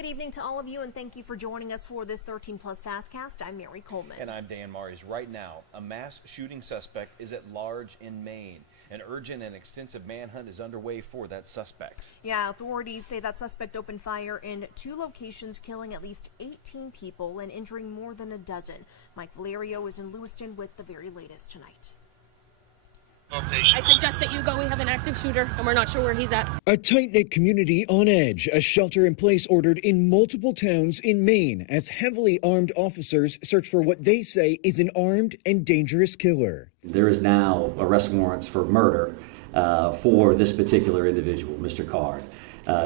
Good evening to all of you, and thank you for joining us for this 13 Plus FastCast. I'm Mary Coleman. And I'm Dan Mares. Right now, a mass shooting suspect is at large in Maine. An urgent and extensive manhunt is underway for that suspect. Yeah, authorities say that suspect opened fire in 2 locations, killing at least 18 people and injuring more than a dozen. Mike Valerio is in Lewiston with the very latest tonight. I suggest that you go. We have an active shooter, and we're not sure where he's at. A tight-knit community on edge, a shelter-in-place ordered in multiple towns in Maine as heavily armed officers search for what they say is an armed and dangerous killer. There is now arrest warrants for murder for this particular individual, Mr. Card.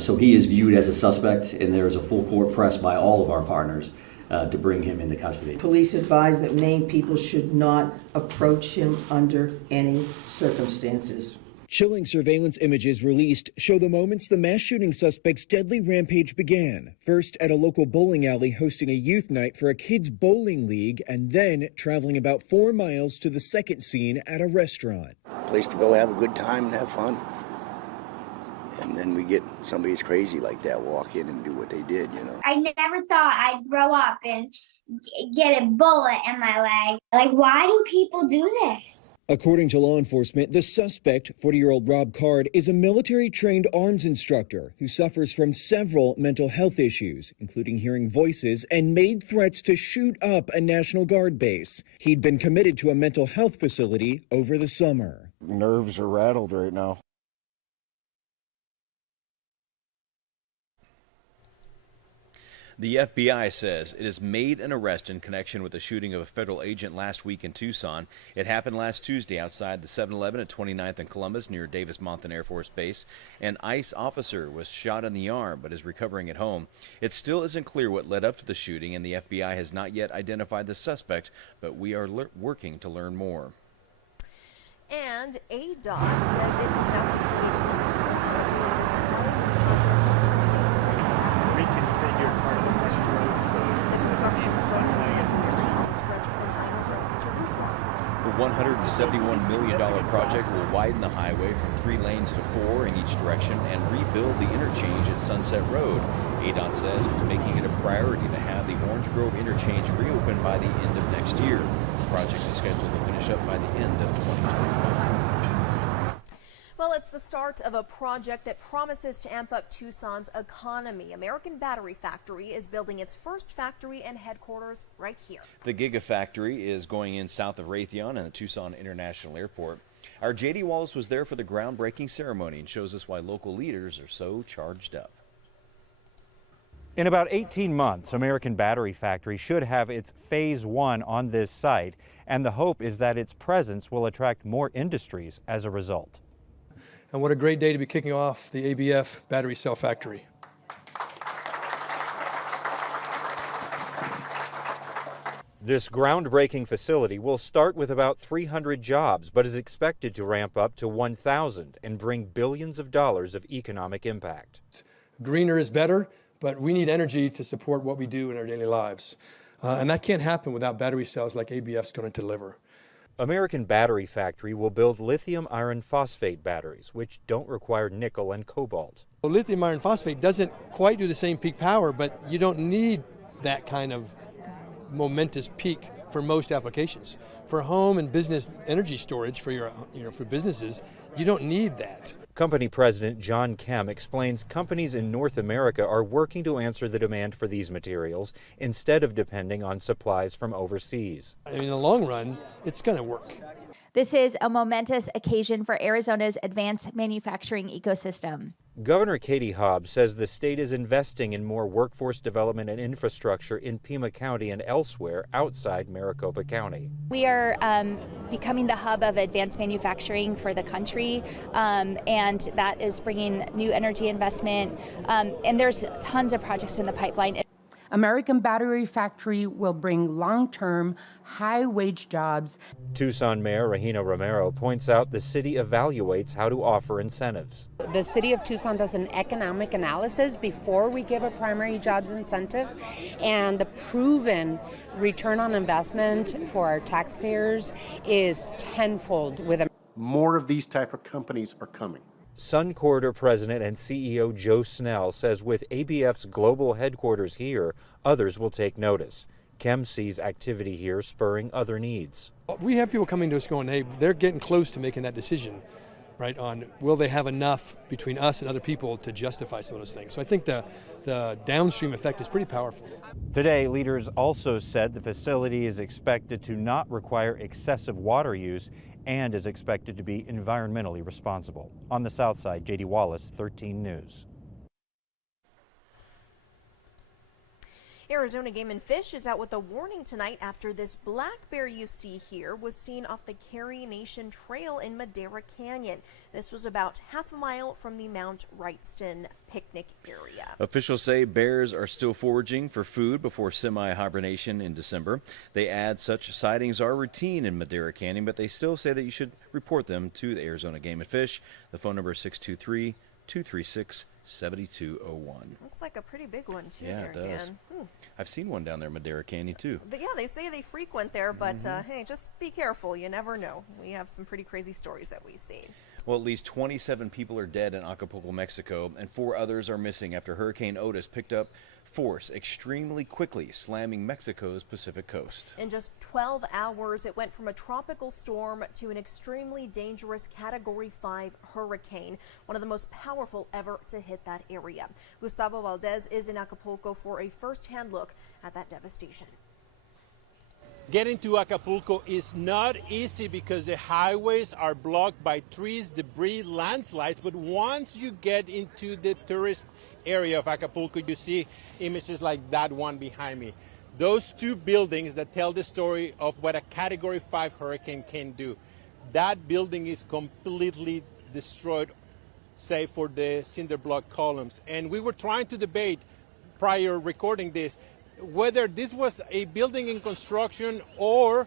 So he is viewed as a suspect, and there is a full court press by all of our partners to bring him into custody. Police advise that Maine people should not approach him under any circumstances. Chilling surveillance images released show the moments the mass shooting suspect's deadly rampage began. First at a local bowling alley hosting a youth night for a kids' bowling league, and then traveling about 4 miles to the second scene at a restaurant. Place to go have a good time and have fun. And then we get somebody who's crazy like that walk in and do what they did, you know. I never thought I'd grow up and get a bullet in my leg. Like, why do people do this? According to law enforcement, the suspect, 40-year-old Rob Card, is a military-trained arms instructor who suffers from several mental health issues, including hearing voices, and made threats to shoot up a National Guard base. He'd been committed to a mental health facility over the summer. Nerves are rattled right now. The FBI says it has made an arrest in connection with the shooting of a federal agent last week in Tucson. It happened last Tuesday outside the 7-Eleven at 29th and Columbus near Davis-Monthan Air Force Base. An ICE officer was shot in the arm but is recovering at home. It still isn't clear what led up to the shooting, and the FBI has not yet identified the suspect, but we are working to learn more. And ADOT says it has now completed The $171 million project will widen the highway from 3 lanes to 4 in each direction and rebuild the interchange at Sunset Road. ADOT says it's making it a priority to have the Orange Grove interchange reopened by the end of next year. The project is scheduled to finish up by the end of 2025. Well, it's the start of a project that promises to amp up Tucson's economy. American Battery Factory is building its first factory and headquarters right here. The Gigafactory is going in south of Raytheon and the Tucson International Airport. Our J.D. Wallace was there for the groundbreaking ceremony and shows us why local leaders are so charged up. In about 18 months, American Battery Factory should have its phase 1 on this site, and the hope is that its presence will attract more industries as a result. And what a great day to be kicking off the ABF battery cell factory. This groundbreaking facility will start with about 300 jobs, but is expected to ramp up to 1,000 and bring billions of dollars of economic impact. Greener is better, but we need energy to support what we do in our daily lives. And that can't happen without battery cells like ABF's going to deliver. American Battery Factory will build lithium iron phosphate batteries, which don't require nickel and cobalt. Well, lithium iron phosphate doesn't quite do the same peak power, but you don't need that kind of momentous peak for most applications. For home and business energy storage for for businesses, you don't need that. Company President John Kem explains companies in North America are working to answer the demand for these materials instead of depending on supplies from overseas. In the long run, it's going to work. This is a momentous occasion for Arizona's advanced manufacturing ecosystem. Governor Katie Hobbs says the state is investing in more workforce development and infrastructure in Pima County and elsewhere outside Maricopa County. We are becoming the hub of advanced manufacturing for the country, and that is bringing new energy investment, and there's tons of projects in the pipeline. American Battery Factory will bring long-term, high-wage jobs. Tucson Mayor Regina Romero points out the city evaluates how to offer incentives. The city of Tucson does an economic analysis before we give a primary jobs incentive, and the proven return on investment for our taxpayers is tenfold with a more of these type of companies are coming. Sun Corridor President and CEO Joe Snell says with ABF's global headquarters here, others will take notice. Chem sees activity here spurring other needs. We have people coming to us going, hey, they're getting close to making that decision, right, on will they have enough between us and other people to justify some of those things. So I think the downstream effect is pretty powerful. Today, leaders also said the facility is expected to not require excessive water use and is expected to be environmentally responsible. On the south side, J.D. Wallace, 13 News. Arizona Game and Fish is out with a warning tonight after this black bear you see here was seen off the Carrie Nation Trail in Madera Canyon. This was about half a mile from the Mount Wrightston picnic area. Officials say bears are still foraging for food before semi-hibernation in December. They add such sightings are routine in Madera Canyon, but they still say that you should report them to the Arizona Game and Fish. The phone number is 623-236-7201. Looks like a pretty big one too. Yeah, there, it does. Dan. I've seen one down there, Madera Canyon, too. But yeah, they say they frequent there, but hey, just be careful. You never know. We have some pretty crazy stories that we've seen. Well, at least 27 people are dead in Acapulco, Mexico, and 4 others are missing after Hurricane Otis picked up force extremely quickly, slamming Mexico's Pacific coast. In just 12 hours, it went from a tropical storm to an extremely dangerous Category 5 hurricane, one of the most powerful ever to hit that area. Gustavo Valdez is in Acapulco for a first-hand look at that devastation. Getting to Acapulco is not easy because the highways are blocked by trees, debris, landslides, but once you get into the tourist area of Acapulco, you see images like that one behind me. Those 2 buildings that tell the story of what a Category 5 hurricane can do. That building is completely destroyed, save for the cinder block columns. And we were trying to debate prior recording this, whether this was a building in construction or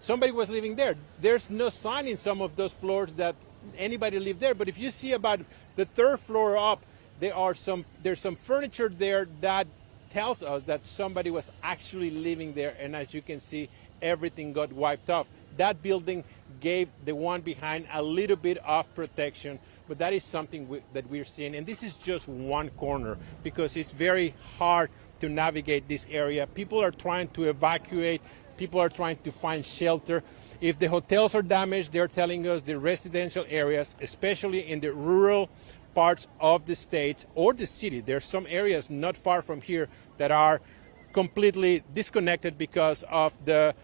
somebody was living there. There's no sign in some of those floors that anybody lived there, but if you see about the 3rd floor up, there's some furniture there that tells us that somebody was actually living there, and as you can see, everything got wiped off. That building gave the one behind a little bit of protection, but that is something that we're seeing, and this is just one corner because it's very hard to navigate this area. People are trying to evacuate, people are trying to find shelter. If the hotels are damaged, they're telling us the residential areas, especially in the rural parts of the state or the city. There's some areas not far from here that are completely disconnected because of the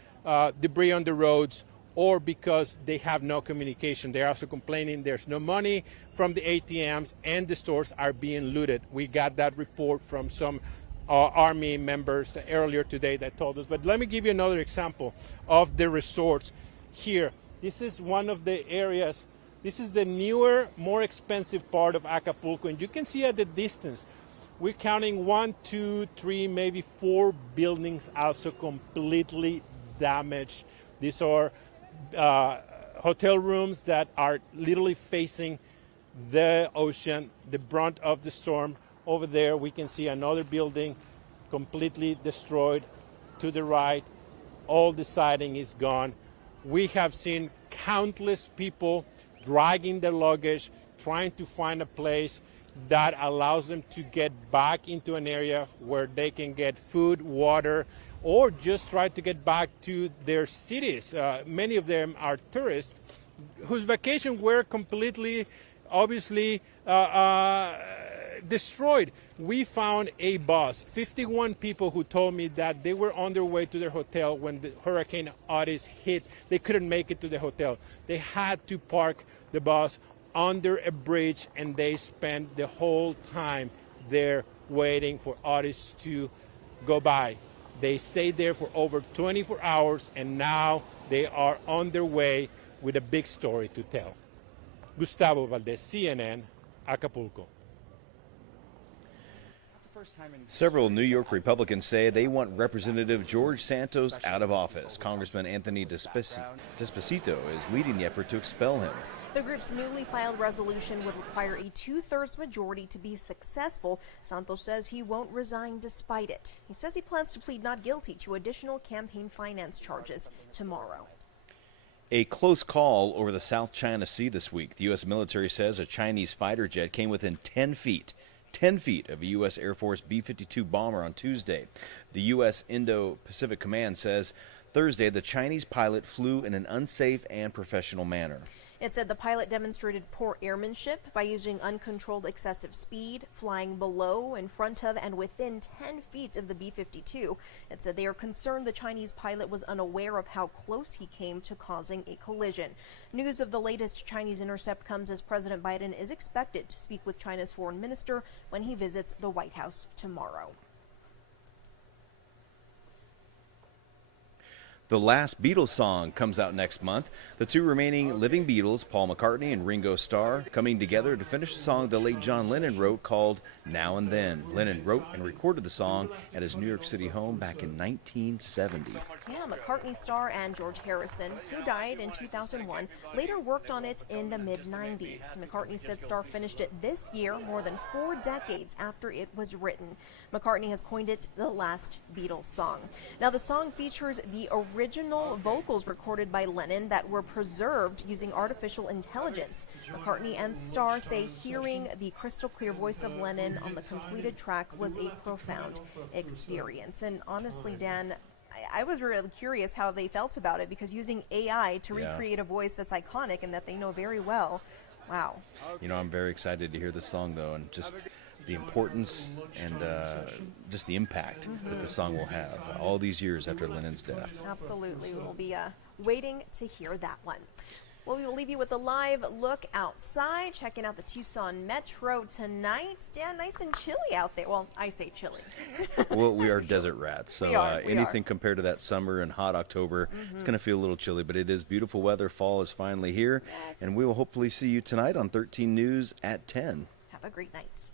debris on the roads or because they have no communication. They're also complaining there's no money from the ATMs and the stores are being looted. We got that report from some Army members earlier today that told us. But let me give you another example of the resorts here. This is one of the areas. This is the newer, more expensive part of Acapulco, and you can see at the distance, we're counting 1, 2, 3, maybe 4 buildings also completely damaged. These are hotel rooms that are literally facing the ocean, the brunt of the storm. Over there, we can see another building completely destroyed. To the right, all the siding is gone. We have seen countless people dragging their luggage, trying to find a place that allows them to get back into an area where they can get food, water, or just try to get back to their cities. Many of them are tourists whose vacation were completely, obviously, destroyed. We found a bus, 51 people who told me that they were on their way to their hotel when the Hurricane Otis hit. They couldn't make it to the hotel. They had to park the bus under a bridge, and they spent the whole time there waiting for Otis to go by. They stayed there for over 24 hours, and now they are on their way with a big story to tell. Gustavo Valdez, CNN, Acapulco. Several New York Republicans say they want Representative George Santos out of office. Congressman Anthony Despacito is leading the effort to expel him. The group's newly filed resolution would require a 2/3 majority to be successful. Santos says he won't resign despite it. He says he plans to plead not guilty to additional campaign finance charges tomorrow. A close call over the South China Sea this week. The U.S. military says a Chinese fighter jet came within 10 feet of a U.S. Air Force B-52 bomber on Tuesday. The U.S. Indo-Pacific Command says Thursday the Chinese pilot flew in an unsafe and professional manner. It said the pilot demonstrated poor airmanship by using uncontrolled excessive speed, flying below, in front of, and within 10 feet of the B-52. It said they are concerned the Chinese pilot was unaware of how close he came to causing a collision. News of the latest Chinese intercept comes as President Biden is expected to speak with China's foreign minister when he visits the White House tomorrow. The last Beatles song comes out next month. The two remaining living Beatles, Paul McCartney and Ringo Starr, coming together to finish the song the late John Lennon wrote called Now and Then. Lennon wrote and recorded the song at his New York City home back in 1970. Yeah, McCartney, Starr, and George Harrison, who died in 2001, later worked on it in the mid-90s. McCartney said Starr finished it this year, more than 4 decades after it was written. McCartney has coined it the last Beatles song. Now, the song features the original vocals recorded by Lennon that were preserved using artificial intelligence. McCartney and Starr say hearing the crystal clear voice of Lennon on the completed track was a profound experience. And honestly, Dan, I was really curious how they felt about it, because using AI to recreate a voice that's iconic and that they know very well, wow. You know, I'm very excited to hear this song, though, and just the importance and just the impact that the song will have all these years after Lennon's death. Absolutely. We'll be waiting to hear that one. Well, we will leave you with a live look outside, checking out the Tucson Metro tonight. Dan, nice and chilly out there. Well, I say chilly. Well, we are desert rats, so we anything compared to that summer and hot October, it's going to feel a little chilly, but it is beautiful weather. Fall is finally here, and we will hopefully see you tonight on 13 News at 10. Have a great night.